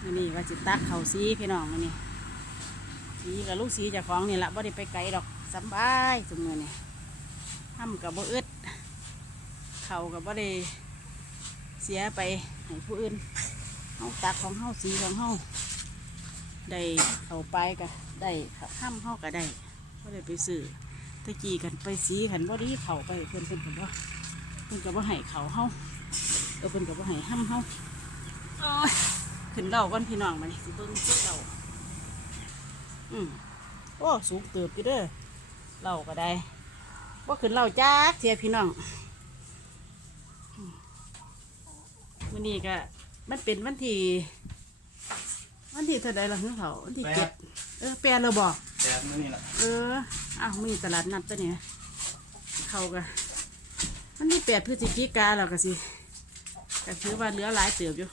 มื้อนี่ว่าจิตตักเขาสีพี่น้องมื้อนี่สีกับลูกสีจากของนี่ละบ่ได้ไปไกลดอกสบายสมือนี่ทำกับบ่อึดเขากับบ่ได้เสียไปให้ผู้อื่นเฮาตักของเฮาสีของเฮาได้เข้าไปก็ได้ทำเฮาก็ได้บ่ได้ไปซื้อตะกี้กันไปสีกันบ่ดีเข้าไปเพิ่นเพิ่นก็บ่เพิ่นก็บ่ให้เขาเฮาเออเพิ่นก็บ่ให้ห้ำเฮาโอ้ย ขึ้นเล่าก่อนพี่น้องมานี่สิเบิ่งสิเล่าอืมโอ้สูงเติบอยู่เด้อเล่าก็ได้ว่าขึ้นเล่าจักเทียพี่น้องอืมวันนี้ก็มันเป็นวันที่วันที่เท่าใดล่ะเฮือเขาวันที่แปเจ็ดดเออแปดเราบอกแปดมื้อนี่แหละเอออ้าวมีตลาดนัดตัวเนี่ยเขาก็วันที่แปดพฤศจิกาเราก็สิก็ถือว่าเหลือหลายเติบอยู่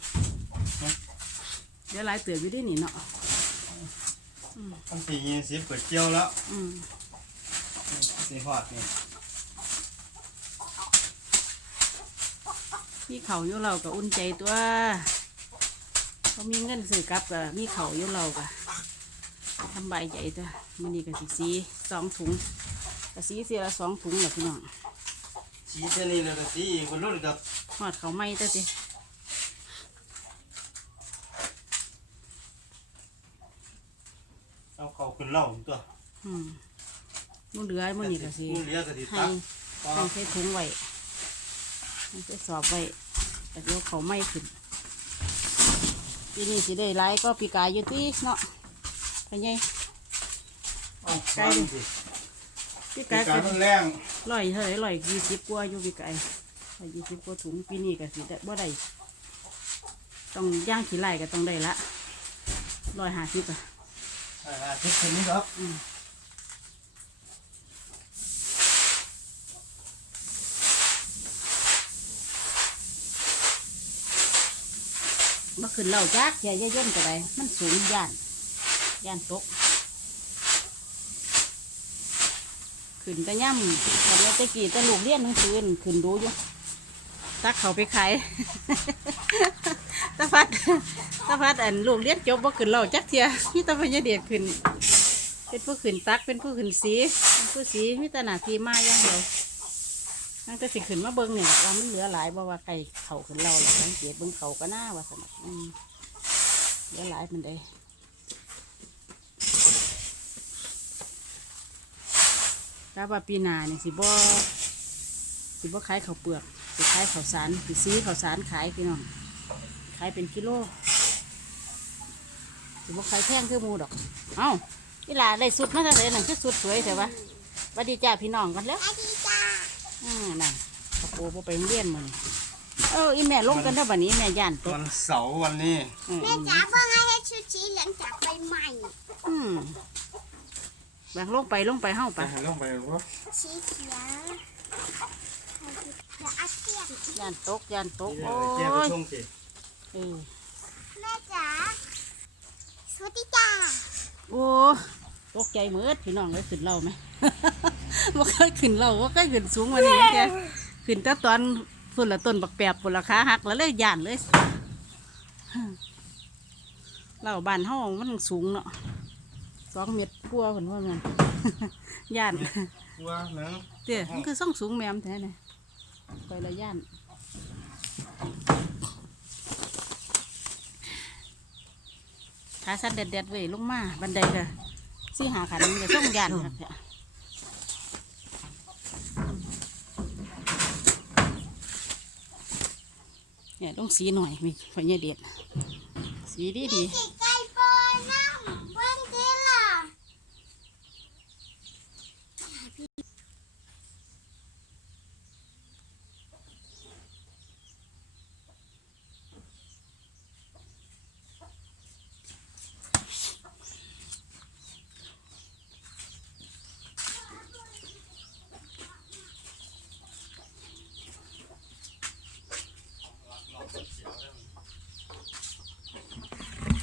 เหลือหลายเติบอยู่ด้วยนี่เนาะวันที่ยี่สิบเปิดเกี่ยวแล้วอืมสีหอดนี่มีเขาอยู่เราก็อุ่นใจตัวเขามีเงินซื้อกลับก็มีเขาอยู่เราก็ทำใบายใจตัวมันนี่ก็สิสีสองถุงก็สีเสียละสองถุงแหละพี่น้องสีเท่านี้เลยก็สีบนรุ่นกับหอดเขาไหม้ตัวสิ เอาเขาขึ้นเหล่าตัวอืมมันเหลือมันนี่ก็สิมื้อเหลี้ยก็สิให้ตักต่อให้ใช้ถุงไว้ให้ใช้สอบไว้แต่เดี๋ยวเขาไหม้ขึ้นปีนี้สิได้ไล่ก็ปีกายอยู่ที่เนาะไปไงเอาไกลไก่ดิดิปีกากายรก็มันแรงร้อยเท่าไหรร้อยยี่สิบกว่าอยู่ปีกายร้อยยี่สิบกว่าถุงปีนี้ก็สิได้บ่ได้ต้องย่างขี้ไล่ก็ต้องได้ละร้อยห้าสิบอะอ่า ทิศคนนี้ครับอืมเมื่อคืนเราจักอย่าย่นก็ได้มันสูงย่านย่านตกขึ้นแตะย่ำตอนนี้ตะกี้ตะลูกเลี้ยนหนังสืนขึ้นดูอยู่ตักเขาไปขายตะพัด ตะพัดอันลูกเลี้ยนจบว่าขึ้นเราจักเทียมีตะพญาเดียดขึ้น เป็นผู้ขึ้นตักเป็นผู้ขึ้นสีเป็นผู้สีมีต่หนาทีมาอย่างเดียวนั่งแต่สิขึ้นมาเบิ้งเนี่ยว่ามันเหลือหลายบ่ว่าไก่เข่าขึ้นเราแล้วสังเกตเบิ้งเข่าก็น่าว่าสนับเหลือหลายมันได้ถ้าว่าปีหนาเนี่ยสิบ่สิบ่ขายข้าวเปลือกสิขายข้าวสารสิซีข้าวสารขายพี่น้องขายเป็นกิโล สิบ่ขายแพงคือหมูดอก เอ้านี่ล่ะได้สุดมาเท่าไหร่นั่นคือสุดสวยแต่ว่าสวัสดีจ้าพี่น้องกันแล้วสวัสดีจ้าอ่านั่นกระโปรงบ่ไปโรงเรียนมื้อนี้เอออีแม่ลงกันเด้อบัดนี้แม่ย่านตกวันเสาร์วันนี้เออแม่จ๋าเพิ่งให้ให้ชุดสีเหลืองจากใบใหม่ อืมแบงลงไปลงไปเฮาไปไปลงไปว่าสีเขียวเดี๋ยวอาเซียนย่านตกย่านตกเดี๋โอ้ยวแกไปยช่วงสิเออแม่จ๋า สวัสดีจ้าโอ้ตกใจเหมือดพี่น้องเลยขึ้นเล่าไหมบ่เคยขึ้นเล่าบ่เคยขึ้นสูงกว่านี้แกขึ้นแต่ตอนฝุ่นละต้นบักแปบฝุ่นละขาหักแล้วเลยย่านเลยเล่าบ้านเฮามันสูงเนาะสองเมตรกว่าผนว่างั้นย่านกลัวหนังเตี้ยมันคือส่องสูงแมมแท้เนี่ยไปละย่าน ขาสั้นเด็ดๆเว้ยลงมาบันไดก็สี่หาขันมันจะส่องย่านครับเนี่ยเนี่ยต้องสีหน่อยมีไฟเนี่ยเด็ดสีดีดี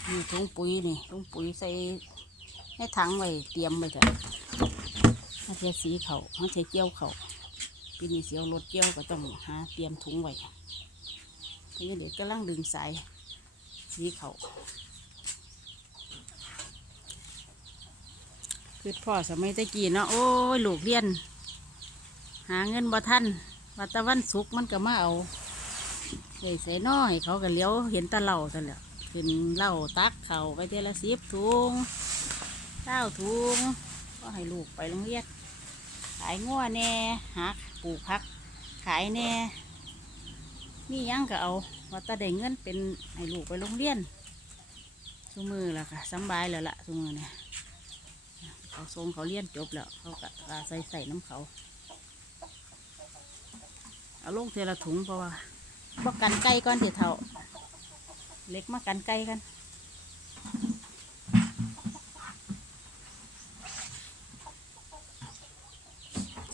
นี่ถุงปุ๋ยนี่ถุงปุ๋ยใส่ให้ถังไว้เตรียมไว้เถอะมันจะสีเขามันจะเจียวเขาปีนี้เสียวรถเจียวก็ต้องหาเตรียมถุงไว้เพราะงี้เด็กกำลังดึงสายสีเขาคือพ่อสมัยตะกี้เนาะโอ้ยลูกเรียน หาเงินบ่ท่านวัตะวันสุกมันก็มาเอาใส่ใส่น้อยเขาก็เลี้ยวเห็นตะเหล่าตะเหล่า เป็นเหล่าตักเขาไปเทละสิบถุงเก้าถุงก็ให้ลูกไปโรงเรียนขายงัวแหน่หาปลูกพัก ขายแหน่มีหยังก็เอาว่าตะได้เงินเป็นให้ลูกไปโรงเรียนทุมือแล้วค่ะสบายแล้วล่ะทุมือเนี่ยเขาทรงเขาเรียนจบแล้วเขาก็ใส่ใส่น้ำเขาเอาลงเทละถุงเพราะว่าบ่กันไก่ก่อนเดี๋ยวเท่า เล็กมากันไก่กัน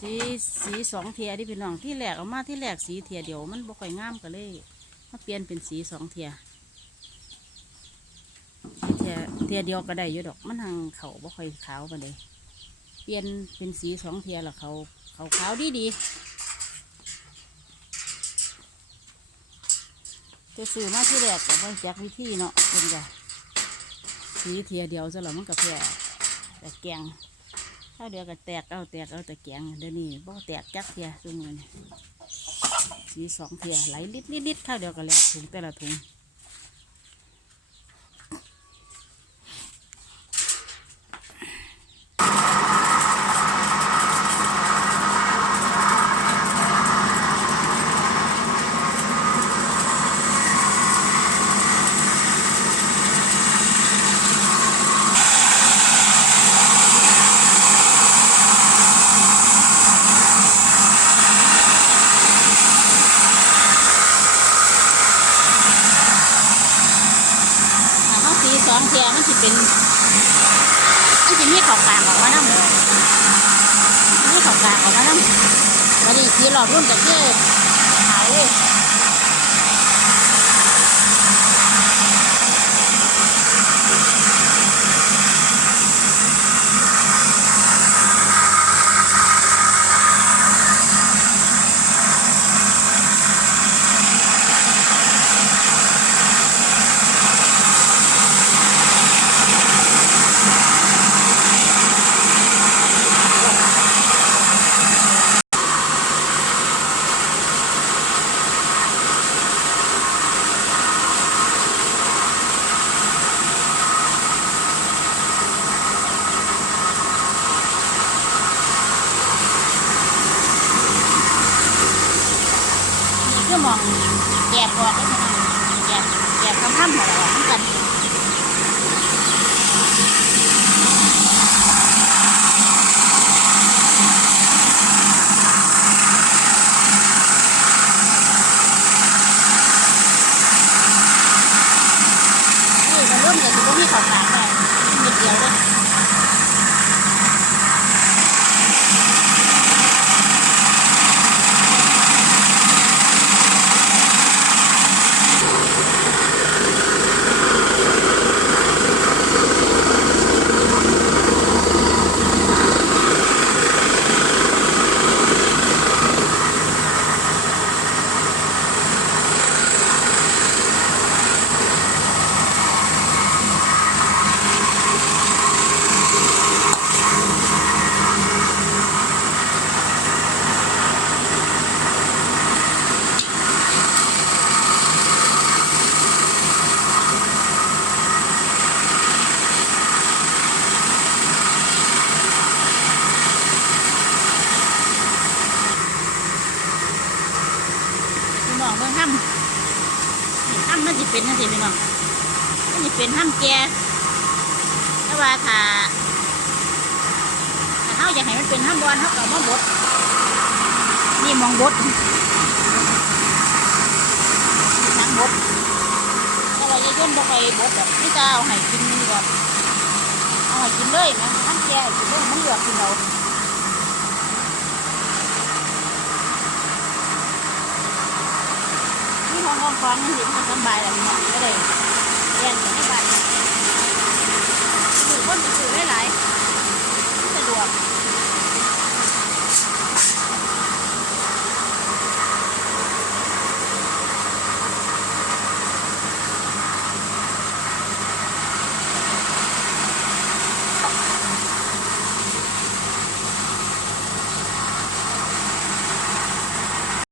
สีสีสองเทียที่พี่น้องที่แรกเอามาที่แรกสีเทียเดียวมันบ่ค่อยงามก็เลยมาเปลี่ยนเป็นสีสองเทียสีเทียเทียเดียวก็ได้อยู่ดอกมันทางเขาบ่ค่อยขาวไปเลยเปลี่ยนเป็นสีสองเทียแล้วเขาเขาขาวดีดี จะซื้อมาที่แรกก็บ่จักวิธีเนาะเป็นไงสีเทียเดียวซะแล้วมันก็แพ้แต่แกงข้าวเดียวก็แตกเอาแตกเอาแต่แกงเดี๋ยวนี้บ่แตกจักเทียซุมือนี่สีสองเทียไหลลิดลิดลิดข้าวเดียวก็แล้วถุงแต่ละถุง สองเทียมันจะเป็นมันจะมีขอบกลางออกมาน้ำมีขอบกลางออกมาน้ำวันนี้สีหลอดรุ่นกับที่ขาวเลย แกบออกได้ไหมแกบแกบคำคำๆของเราเหมือนกันนี่มันรุ่นกับที่พวกนี้ขอบกลางเลยเม็ดเดียวเลยำมันจะเป็นจังซี่พี่น้องมันจะเป็นห้ำแก่แต่ว่าถ้าถ้าเขาอยากให้มันเป็นห้ำบอลเขาก็เอามาบดนี่มองบดทั้งบดแต่ว่าจะย่นบ่ไปบดแบบนี่จะเอาให้กินแบบเอาให้กินเลยนะห้ำแก่ให้กินเลยมันเหลือกกินเรา นี่ห้ องห้องคอนมันสิมันสบายแล้วพี่น้องก็เลยเรียนอยู่ในบ้านสื่อคนถือได้หลายสะดวก